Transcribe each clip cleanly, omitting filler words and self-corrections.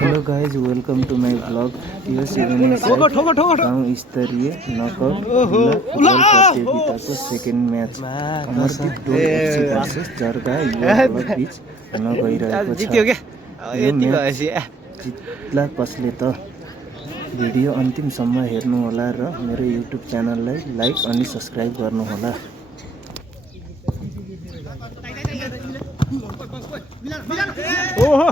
Hello guys, welcome to my blog. गाउँ स्तरीय knockout football प्रतियोगिताको सेकेन्ड म्याच अमरदीप टोल FC versus जर्गा युवा क्लब बीच हुन गइरहेको छ। यो म्याच जित्ला कसले त? भिडियो अन्तिमसम्म हेर्नुहोला र मेरो युट्युब च्यानललाई लाइक अनि सब्सक्राइब गर्नुहोला। ओहो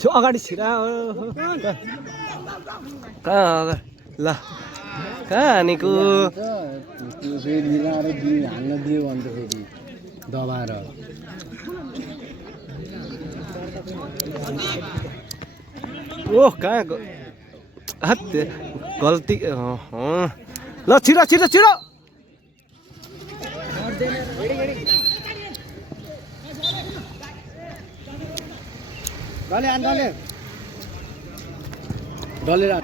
छो अगाडि छिरा कहाँ ल कहाँ हानेको मिलाएर हाल्न दियो अन्त फेरि दबाएर ओह कहाँ गल्ती ल छिरो छिरो छिरो डलेर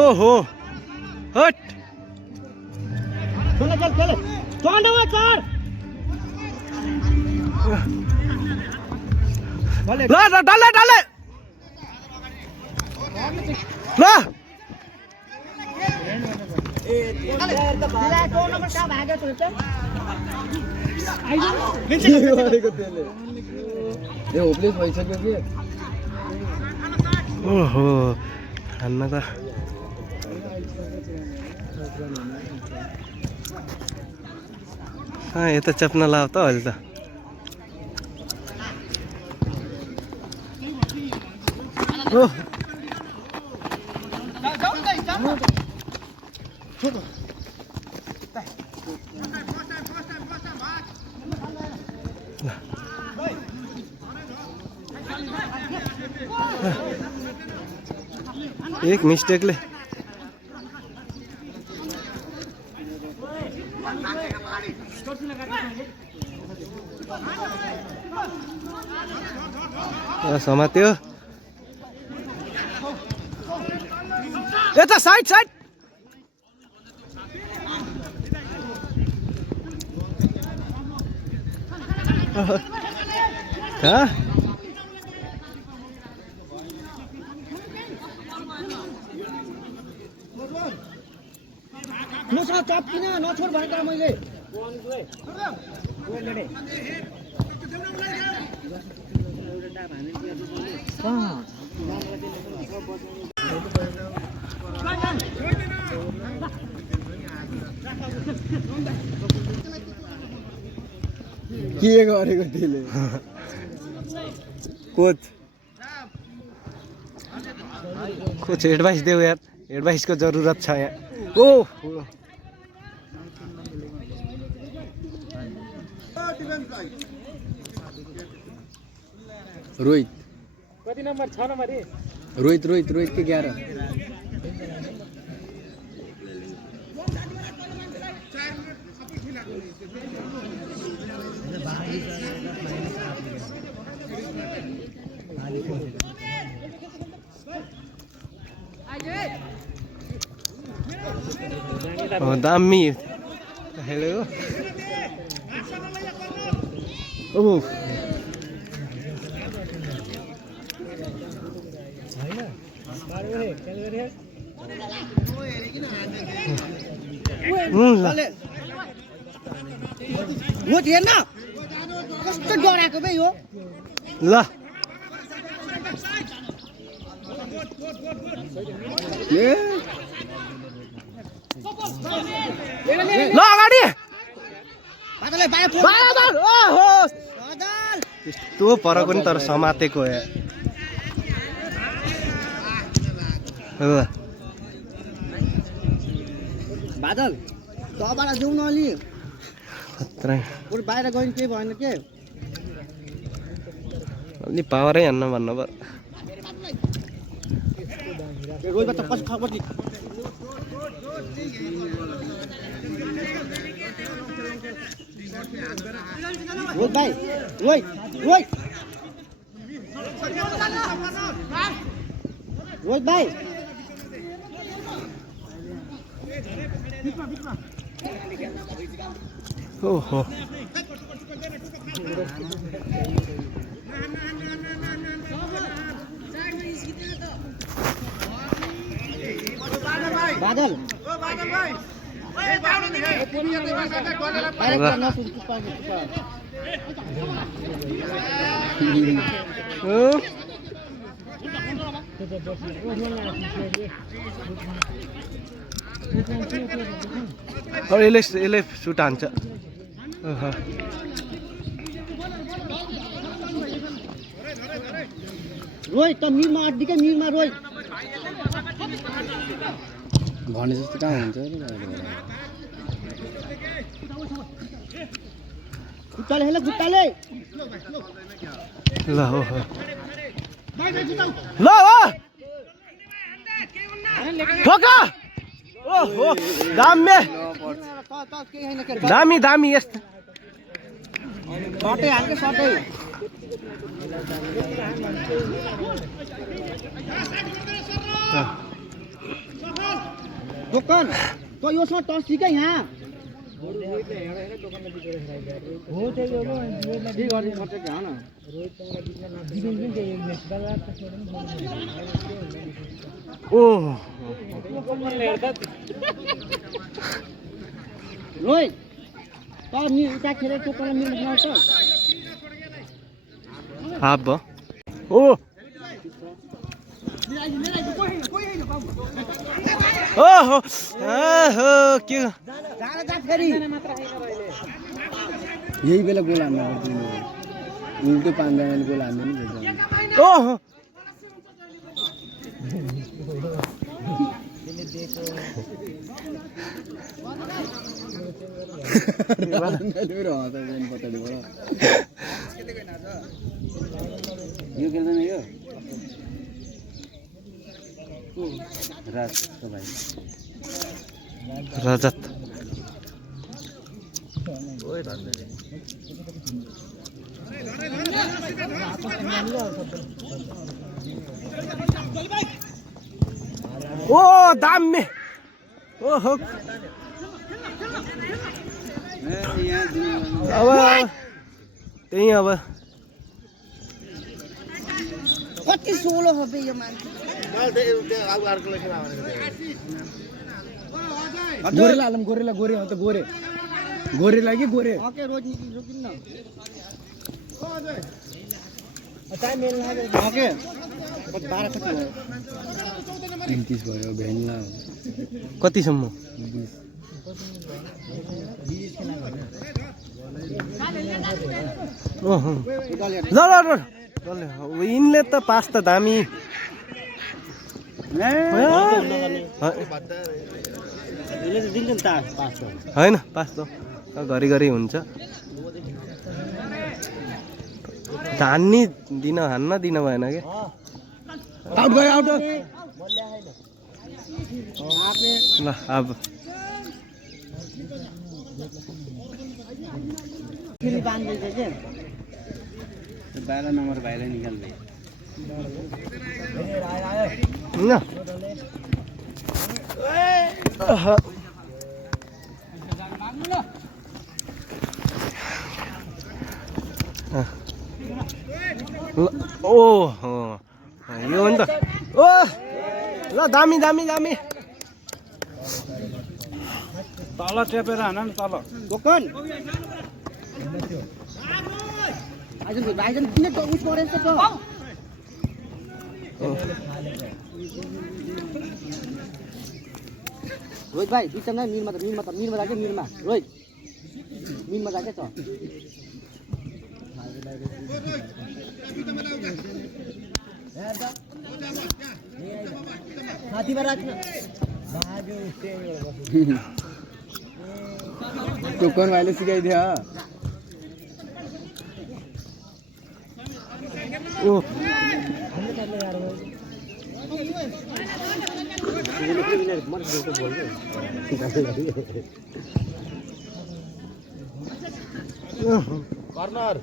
ओहो हट डाले डाले ल होप्लेस भइसक्यो कि ओहो हान्न त यता चप्न लाऊ त अहिले त एक मिस्टेकले समात्यो यता साइड साइड कहाँ चप्किन नछोड भनेको मैले के गरेको त्यसले कोच एडभाइस देऊ यार, एडभाइसको जरुरत छ यहाँ। ओ रोहित कति नम्बर 6 नम्बर रोहित रोहित रोहित के 11 दामी हेलो ओ वो थिएन कस्तो डराएको बे यो ल ल अगाडि बादलले बाहिर बादल ओहो बादल त्यस्तो परेको नि तर समातेको या बादल तबाट जाउँ न अलि खत्रै बरु बाहिर गयो केही भएन के अलि पावरै हान्न भन्नु पर्यो रोइबा त पछि खबर दि रोहित भाइ रोहित रोहित रोहित भाइ ओहो बादल यसले सुट हान्छ रोहित त मिरमा अड्दिकै मिरमा रोहित भने जस्तो कहाँ हुन्छ खुट्टाले हेला खुट्टाले ल हो ल हो ठोका ओहो दामी दामी दामी यस्तो सटै हाल्के सटै दोकान त योसँग टस ठिकै यहाँ रोहित त उता खेलेको तँलाई मिल्नु त हाफ भयो ओ ओहो ओहो के यही बेला गोल हान्नु उल्टो पाँचजनाले गोल हान्नु नि ओहो यो खेल्दैन यो रजत ओ दामी ओहो अब त्यही अब कति सोलो हो बे यो मान्छे गोरेला हालम गोरेला गोरे हो त गोरे गोरे लागि गोरे ओके रोज रोकिन न टाइम मेल लाग्यो ओके 12 कति भयो 33 भयो भेन्ला कतिसम्म ओहो ल ल ल यिनले त पास त दामी होइन पास त घरिघरि हुन्छ हान्नी हान्न दिन भएन कि आउट भयो आउट ल अब फेरि बान्दैछ के 12 नम्बर भाइलाई निकाल्दै न ओ यो हो नि त ओ ल दामी दामी दामी तल टेपेर हान न तल दोकान राइजन किन त उस गरेछ त रोहित भाइ बिचमा मिरमा राख्यो मिरमा रोहित मिरमा राख्यो त साथीमा राख्न टोकन भाइले सिकाइदियो ओ कर्नर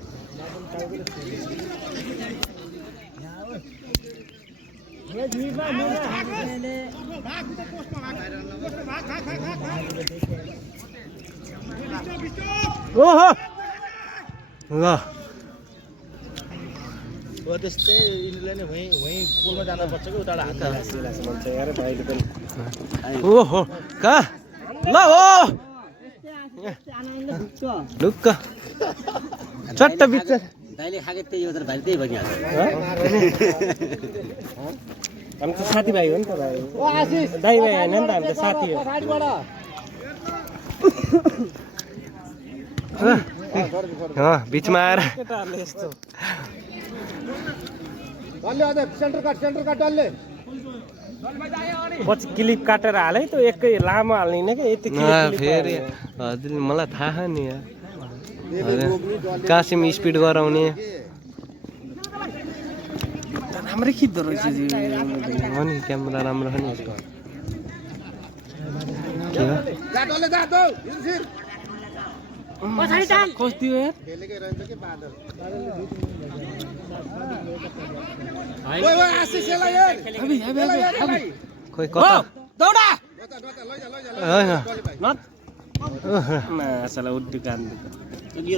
ओहो ल हो त्यस्तै यिनीले नै वहीँ पुलमा जानुपर्छ कि उताबाट हात हाल्छ भन्छ यार भाइले पनि ओहो कहाँ ल हो ढुक्क चट्ट बिच दाइले खाके त्यही हो तर भाइ त्यही भइहाल्छ हामी त साथीभाइ हो नि त भाइ दाइ भाइ होइन नि त हामी त साथी हो बिचमा आएर पछि क्लिप काटेर हाले त एकै लामो हाल्ने कि यति फेरि हजुर मलाई थाहा नि कासिम स्पिड गराउने राम्रै खिच्दो रहेछ हो नि क्यामेरा राम्रो हो नि यसको कस्तो खोइ कता उड्डी काम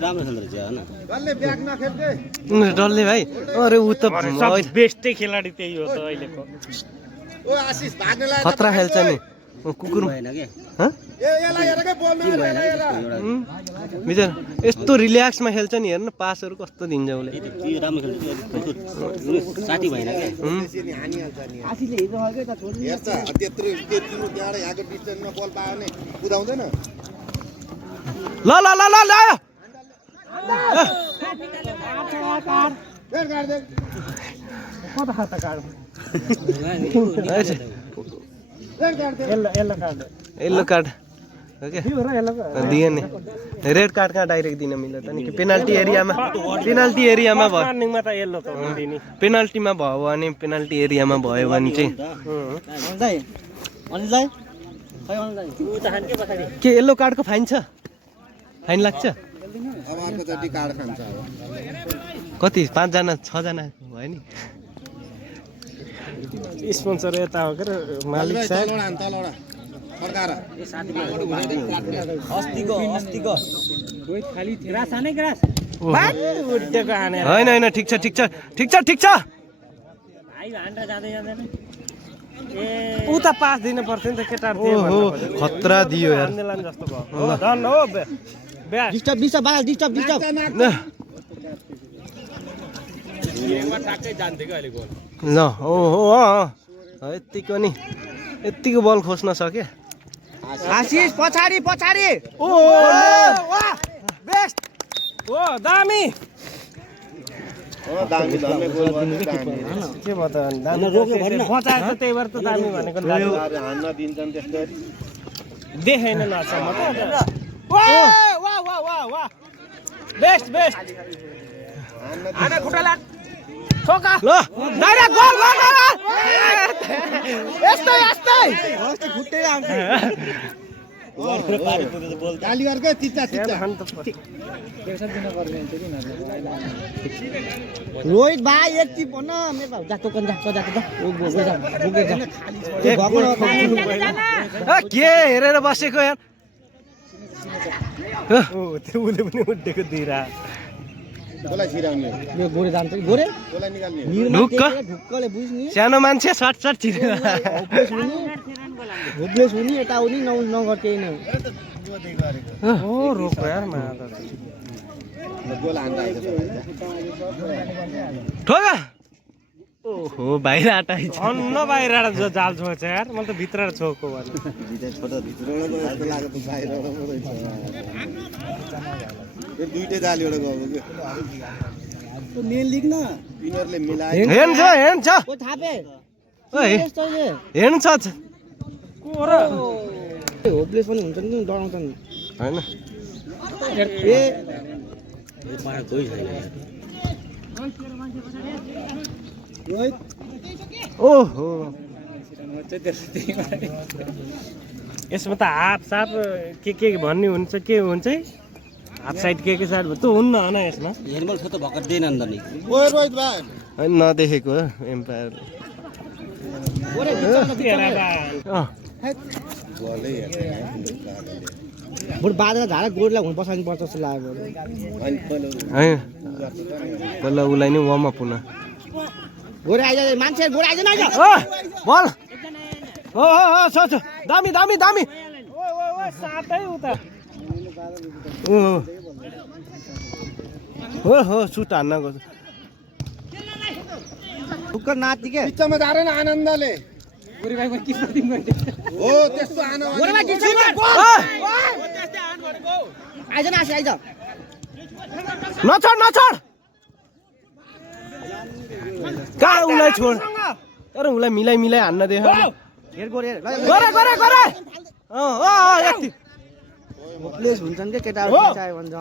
राम्रो खेल्दो रहेछ होइन डल्ले भाइ अरे ऊ त बेस्टै खेलाडी त्यही हो त अहिलेको खतरा खेल्छ नि कुकुर बिचरा यस्तो रिल्याक्समा खेल्छ नि हेर्नु पासहरू कस्तो दिन्छ उसले साथी भएन ल ल ल ल ल येल्लो कार्ड दिए नि रेड कार्ड कहाँ डाइरेक्ट दिन मिल्यो त नि पेनाल्टी एरियामा भयो पेनाल्टीमा भयो भने पेनाल्टी एरियामा भयो भने चाहिँ के येल्लो कार्डको फाइन छ फाइन लाग्छ कति 5 जना 6 जना भयो नि स्पोन्सर यता हो के मालिक साहब होइन ठिक छ उता पास दिनु पर्थ्यो नि त केटाहरु खतरा दियो यार ल ओहो यतिको नि यतिको बल खोज्न सक्यो आशिष पछाडी ओ वाह बेस्ट ओ दामी के भयो त दामी बचाएर त त्यही भएर त दामी भनेको हान्न दिन्छन् त्यसरी देखेन नसम्म त वाह वाह वाह वाह वाह बेस्ट आना खुट्टाला ठोका ल डाइरेक्ट गोल यस्तै खुट्टै आउँछ गाली गर्के चिच्चा रोहित भाइ एकचि भन्न मेरो जाको के हेरेर बसेको यार त्यो उले पनि उठेको दिरा गोरे जान्छ गोरे ढुक्कले बुझ्ने सानो मान्छे सट छिरेर हुब्लेस हुने यता आउने नगर्दैन हो रोक यार ठोक ओहो बाहिर आटाइछ अन्न बाहिर जो जाल छोड्छ यार म त भित्र छोको भने दुईटै जाल एउटा गएको त्यो मेन लिग न विनरले मिलायो हेर्छ ओ थापे ओइ हेर्छ को र होपलेस पनि हुन्छ नि डराउँछन् हैन ए पाडा कोही छैन ओहो यसमा त हाफ साफ के भन्ने हुन्छ के हुन्छ हाफ साइड के साइड त हुन्न हैन यसमा हेर्मल छ त भक्कर देन अन्त नि ओए रोहित भाइ हैन नदेखेको एम्पायर बरु बाजा झाडा गोडलाई हुन बसाल्नु पर्छ जस्तो लाग्यो है बल्ल उलाई नि वार्म अप हुन गोरे आइज मान्छे गोरे आइज न बल हो छ दामी दामी दामी सातै उता हो सुट हान्न गयो ढुक्क नाच्थि के पिच्चमा जा रहे न आनन्दले गोरे भाइको किस्मत दिन गयो हो त्यस्तो आन गोरे भाइ किस्मत आइज न आइज नछोड कहाँ उसलाई छोड तर उसलाई मिलाइ हान्न देख हेर गोरे गरे यति प्लेस हुन्छन् के केटाहरु चाहे भन्छ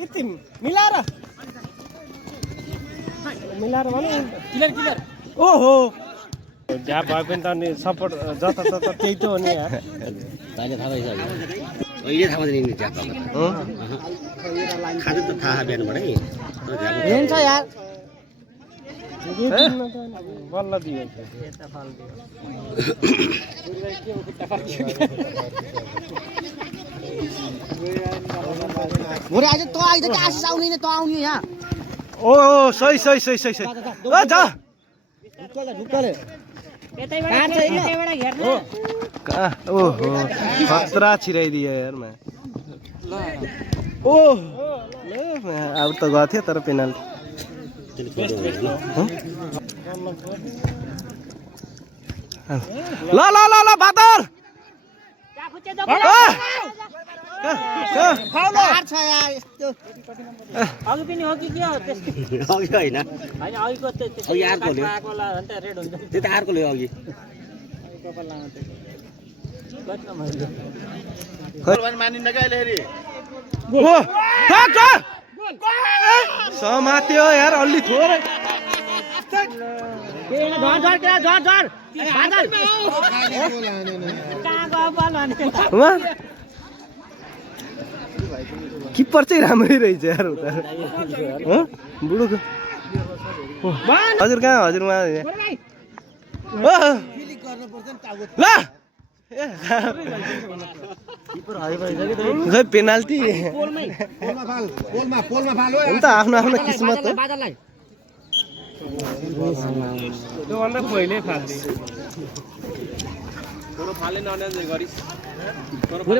यति मिलाएर भने किलर ओहो जहाँ भए पनि त अनि सपोर्ट जतातता त्यही त हो नि यार अहिले थाहा भइसक्यो अहिले थाहा भएन नि ज्याप खानु त थाहा बिहानबाटै हेर्छ यार बल्ल दियो गोरे आइज त आइज के आशिष आउने नि त आउने यहाँ ओ सही जा ढुक्कले ओहो खतरा छिराइदियो यार मैं अब त गएको थियो तर पेनाल्टी ल बादल अघि पनि हो कि के हो त्यस्तो अघि होइन हैन अघिको अघि अर्कोले रेड हुन्छ त्यो त अर्कोले अघि मानिन्न क्या अहिले फेरि समात्यो यार अलि थोरै किपर चाहिँ राम्रै रहेछ यार उता बुढोको हजुर कहाँ हजुर उहाँ ल खै पेनाल्टी त आफ्नो आफ्नो किस्मत हो त्योभन्दा पहिले फाल्दै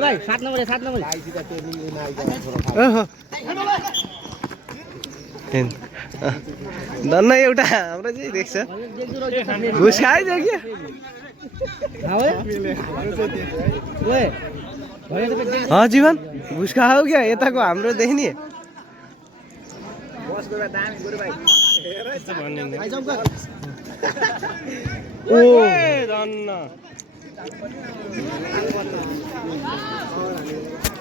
भाइ 7 नम्बर धन्न एउटा हाम्रो चाहिँ देख्छ घुस खाइज कि जीवन घुस खाऊ क्या यताको हाम्रो देख्ने ओ धन्न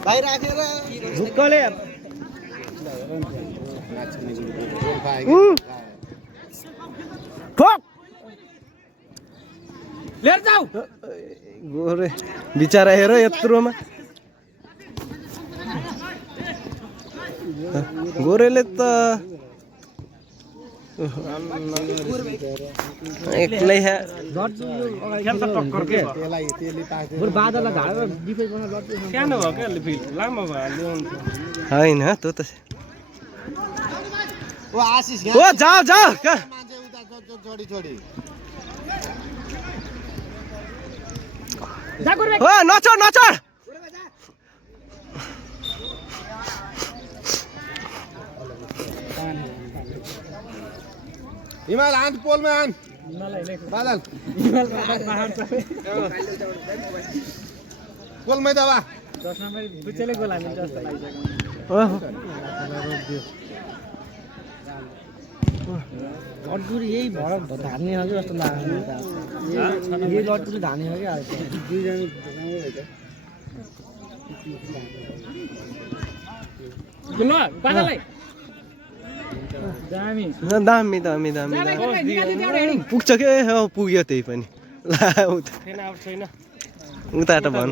भाइ राखेर ढुक्कले ठोक लिएर जाऊ गोरे बिचारा हेर यत्रोमा गोरेले त एक्लै सानो भयो क्या लामो भयो होइन त्यो त ओ आशिष ओ जाऊ मान्छे उता छोडी नचढ हिमाल आन पोलमा आन बादल पोलमै दबा लड्डुरी यही भर धान्ने हो कि जस्तो लाग्यो यही लड्डुरी धान्ने हो कि दामी पुग्छ के पुग्यो त्यही पनि ला उता भन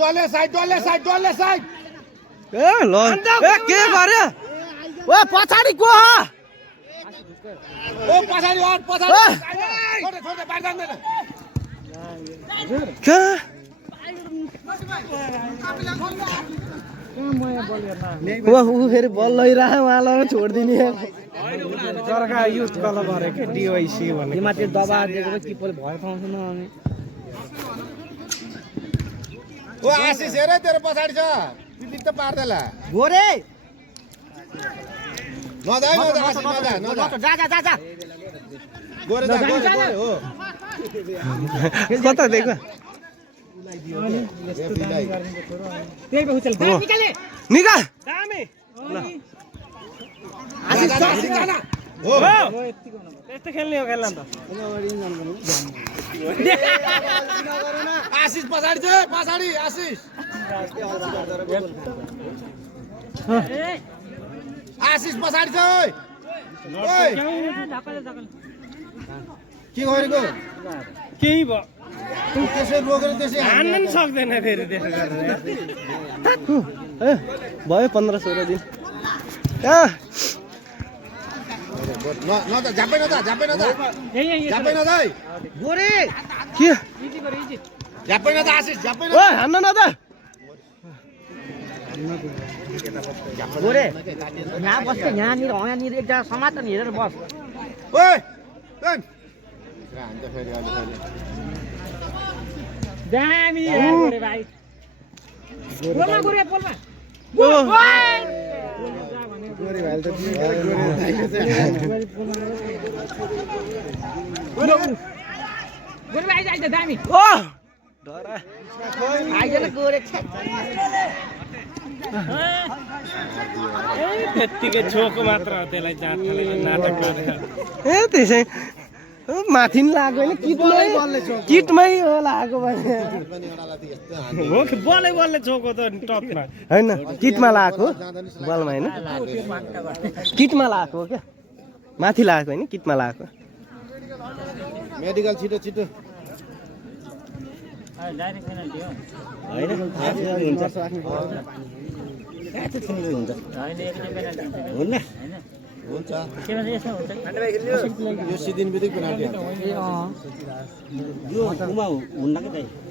डल्ले साइड ए ल के गर्यो ओ पछाडी को ओ पछाडी छोडे बाहिर जान्दैन ऊ फेरि बल लैरह उहाँलाई छोडिदिने सरकार युथ कलर गरे के डिवाइसी भन्ने माथि दबा दिएको किपरले भर पाउँछ न अनि ओ आशिष हेर तेरो पछाडी छ पिलिट त पार्दैला गोरे नजाइ आशिष नजा जा गोरे हो कता देखो निकाल यस्तो खेल्ने हो खेल्न त आशिष पछाडी छ पछाडी आशिष आशिष पछाडी छ के गरेको केही भयो त्यसै रोकेर त्यसै हान्न नि सक्दैन फेरि त्यसो गरेर भयो 15-16 दिन झापै न त गोरे के झापै न त आशिष झापै न हान्न न त गोरे यहाँ बस्छ यहाँनिर एकजना समातन हेरेर बस ओए दामी गोरे भाइ पोलमा गोरे पोलमा गोरे भाइ त गोरे भाइ आइज दामी ओ डरा आइज न गोरे त्यतिकै छोको मात्र हो त्यसलाई जात नाटक गरेर त्यसै माथि नि लाग्यो होइन किटमै हो लाग्यो भने बल्लै छोको त टपमा होइन किटमा लगाएको बलमा होइन किटमा लगाएको हो क्या माथि लगाएको होइन किटमा लगाएको मेडिकल छिटो हुन्छ यो सिदिन बित्तिकै पेनाल्टी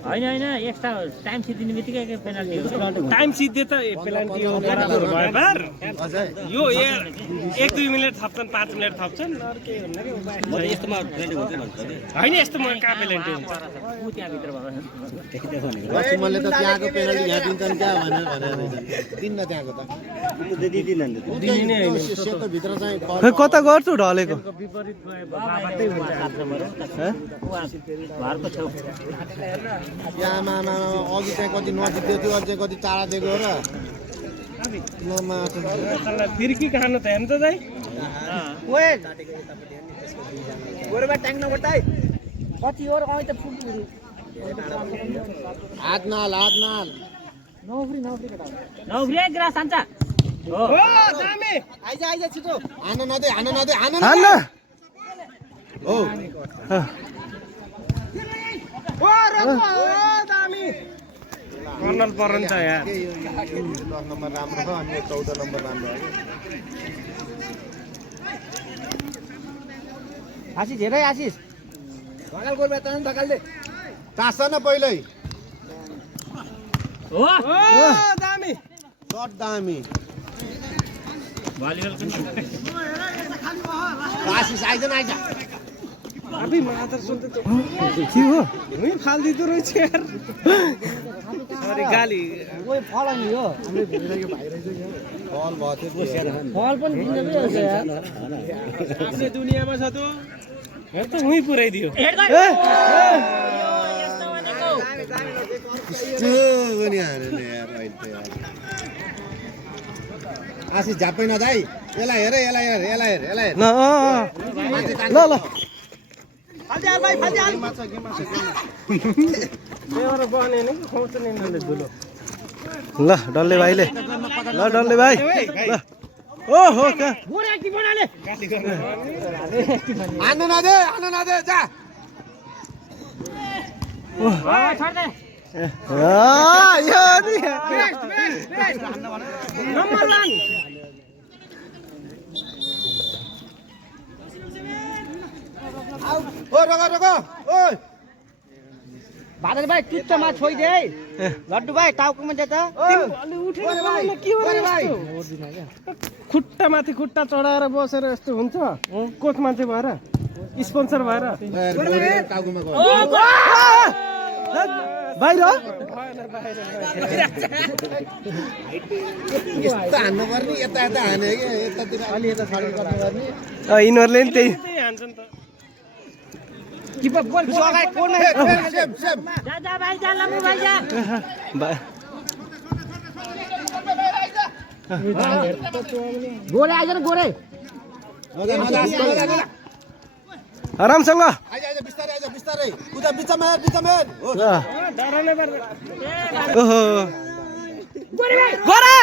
होइन एक्स्ट्रा टाइम सिद्धिने बित्तिकै पेनाल्टी हो टाइम सिद्धे त पेनाल्टी हो बराबर भयो यो 1-2 मिनेट थप्छन् 5 मिनेट थप्छन् अरु के भन्नु के यस्तोमा पेनाल्टी हुन्छ भन्छ हैन यस्तोमा कहाँ पेनाल्टी हुन्छ उ त्यहाँ भित्र भयो लक्ष्मणले त त्यहाँको पेनाल्टी यहाँ दिन्छन् क्या भनेर दिन्न त्यहाँको त दिदिन दिने हैन सेतो भित्र चाहिँ खै कता गर्छु ढलेको विपरीत बाबाकै हुन्छ आफ्नो घरको छेउ यामा अघि चाहिँ कति नजिक थियो अझै कति टाढा दिएको र फिर्की खानु त हेर्नु त दाइ ओए गोरे भाइ ट्याङ नबटाइ कति हो र अँ त फुट हात नाल नौफ्री नौग्रे ग्रास हान्छ ओ दामी आइज छिटो हान नदे हान्न हो ओ रको दामी कर्नल परन त यार 10 नम्बर राम्रो छ अनि 14 नम्बर राम्रो हो आशिष हेरै आशिष ढकाल गोरे भाइ तन ढकाल दे टाँस न पहिल्यै हो ओ दामी शट दामी भलिबल पनि आशिष आइज न आइज अभी मादर सुनते तो के हो वही फाल्दिँदो रहेछ यार अरे गाली कोही फल नि हो हाम्रो भिडियो भाइ रहेछ बल भयो त्यो फल पनि दिन्छ नि यार आफ्नै दुनियाँमा छ त हेर त उही पुर्याइदियो हेड गयो ए यस्तो भनेको त्यो पनि हानेन यार अहिले त यार आशिष झापै नदाई यसलाई हेर यसलाई हेर यसलाई हेर यसलाई हेर ल ल ल बेहोरा बहने नि खुवाउँछ नि यिनीहरूले धुलो ल डल्ले भाइले ल डल्ले भाइ ल ओहो क्या गोरा की बनाले हान्न नदे जा छोड दे यो नि नम्बर 1 ओ रगा ओइ भादर भाइ टुच्चोमा छोइदे है लड्डु भाइ टाउकोमा दे त अलि उठेर बोल्नु के हो यस्तो? खुट्टा माथि खुट्टा चढाएर बसेर यस्तो हुन्छ कोच मान्छे भएर स्पोन्सर भएर टाउकोमा गयो बाहिर यस्तो हान्नु पर्ने यता यता हाने कि यतातिर अलि यता छाड्नु पर्ने गर्ने यिनीहरूले नि त्यही त्यही हान्छन् त किपर बल अगाडि कोर्नर सेम जा भाइ जा लम्बु भाइ जा गोरे आइज न गोरे आरामसँग आइज बिस्तारै उता बिचमा हेर हो डराउनै पर्दैन ओहो गोरे भाइ गरे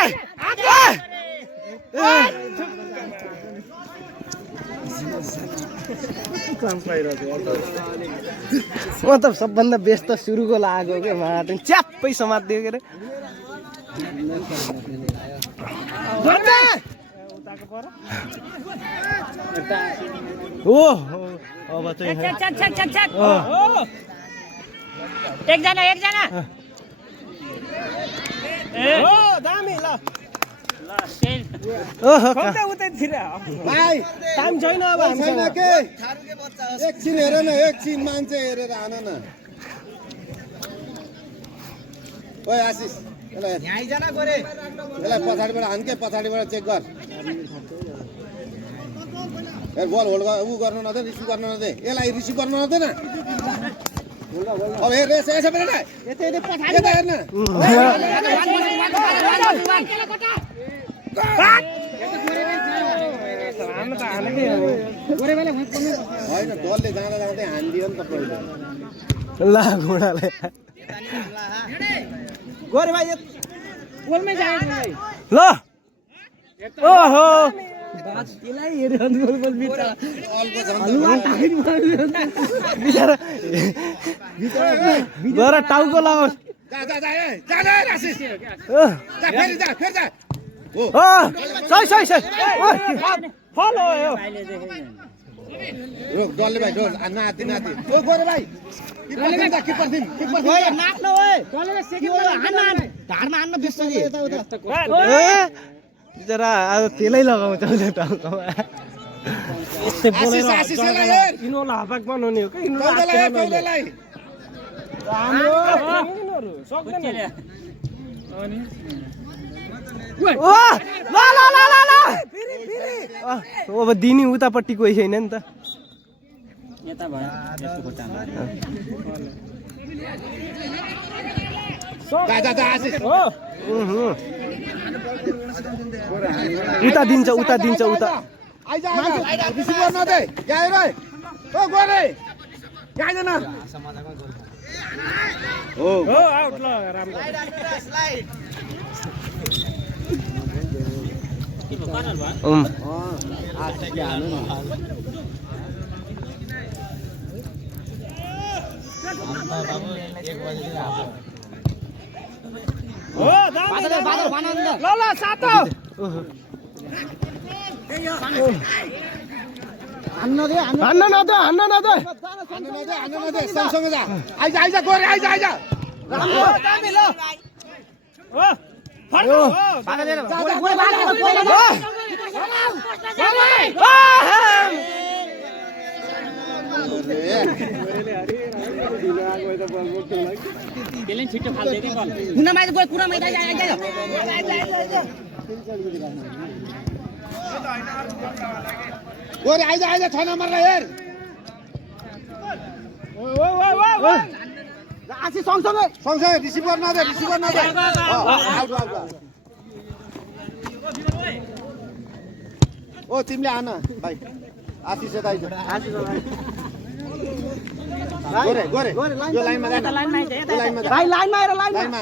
म त सबभन्दा बेस्ट त सुरुको लागेको क्या माटो च्याप्पै समात्दियो के अरे ओ अब चाहिँ चक एकजना ओ दामी ल ल सेल ओहो खोल्दै उतैतिर भाइ टाइम छैन अब छैन हामीसँग के एकछिन हेर न एकछिन मान्छे हेरेर हान न ओइ आशिष यसलाई पछाडिबाट हान के पछाडिबाट चेक गर हेर बल होल्ड ऊ गर्नु नदे रिसिभ गर्नु नदे यसलाई रिसिभ गर्नु नदे न अब हेर यसो बेटा यता हेर्न हान्न त हानेकै हो होइन डलले जाँदा जाँदै हानिदियो नि त पहिले ला घोडाले गोरे भाइ गोलमै जाए भाइ ल ओहो त्यसलाई हेरेर गोल गोल बिचा अल्को झन् गएर टाउको लाओस् जा आशिष जा फेरि जा ओ सही फल हो यो रोक डलले भाइ डोल नाति ओ गोरे भाइ किपर टिम नाच्न ओए डलेर सेकेन्ड हान्न ढाडमा हान्न बिर्छ कि यता उता ए जरा अब तेलै लगाउँछ नि टाउकोमा यस्तै बोलेर आशिष यसलाई हेर यिनीहरूलाई हापाक बनाउने हो क्या कौडलाई यिनीहरू सक्दैन ओ ल अब दिनी उतापट्टि कोही छैन नि त यता भयो यसको खुट्टामा जा आशिष उता दिन्छ आइज रिसिभ गर्न दे यहाँ हेर ओ गोरे यहाँ आइज न हो आउट ल राम्रो कर्नर भयो आशिषले हाल्नु न हो दामी बादल भन नि त ल सातो हान्न दे हान्न नदे हान्न नदे सँगसँगै जा आइज गोरे आइज राम्रो दामी ल हो फर्क हो बादल गोरे बादल त्यसले छिटो फाल्दै के बल गोरे आइज 6 नम्बरलाई हेर आशी सँगसँगै रिसिभ गर्न दे ओ तिमीले आन भाइ आशीष यता आइज गोरे यो लाइनमा जा लाइनमा लाइनमा लाइनमा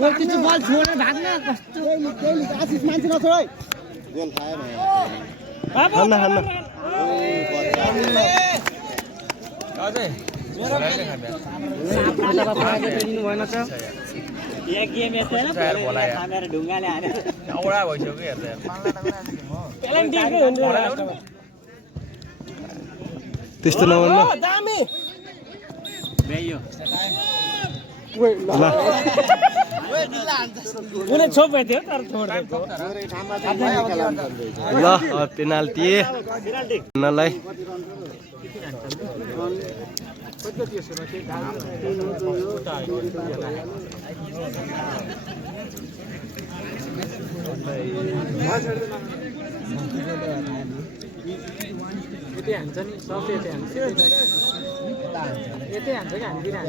बल छोडेर भाग्न कस्तो आशीष मान्छे नछोड है गोल खायो एक गेम यस्तो हैन खामेर ढुङ्गाले हानेर औडा भइसक्यो हेर्दा पेलेन्टिङकै हुन्छ लास्टमा त्यस्तो नभन्नु दामी बेयो उनी छोपे थियो तर छोड्दिएको ल पेनाल्टी नलाई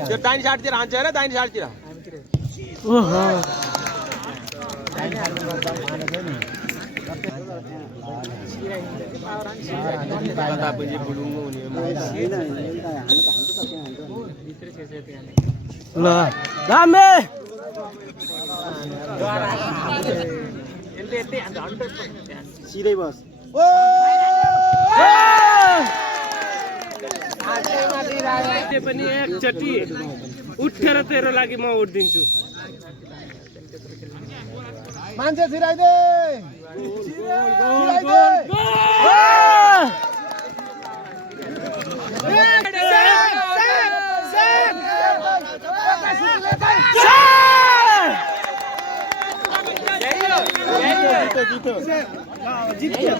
त्यो दाहिने साइडतिर हान्छ र दाहिने साइडतिर ल दामे सिधै बस त्यो पनि एकचोटि उठेर तेरो लागि म उठिदिन्छु मान्छे छिराइदे जित्यो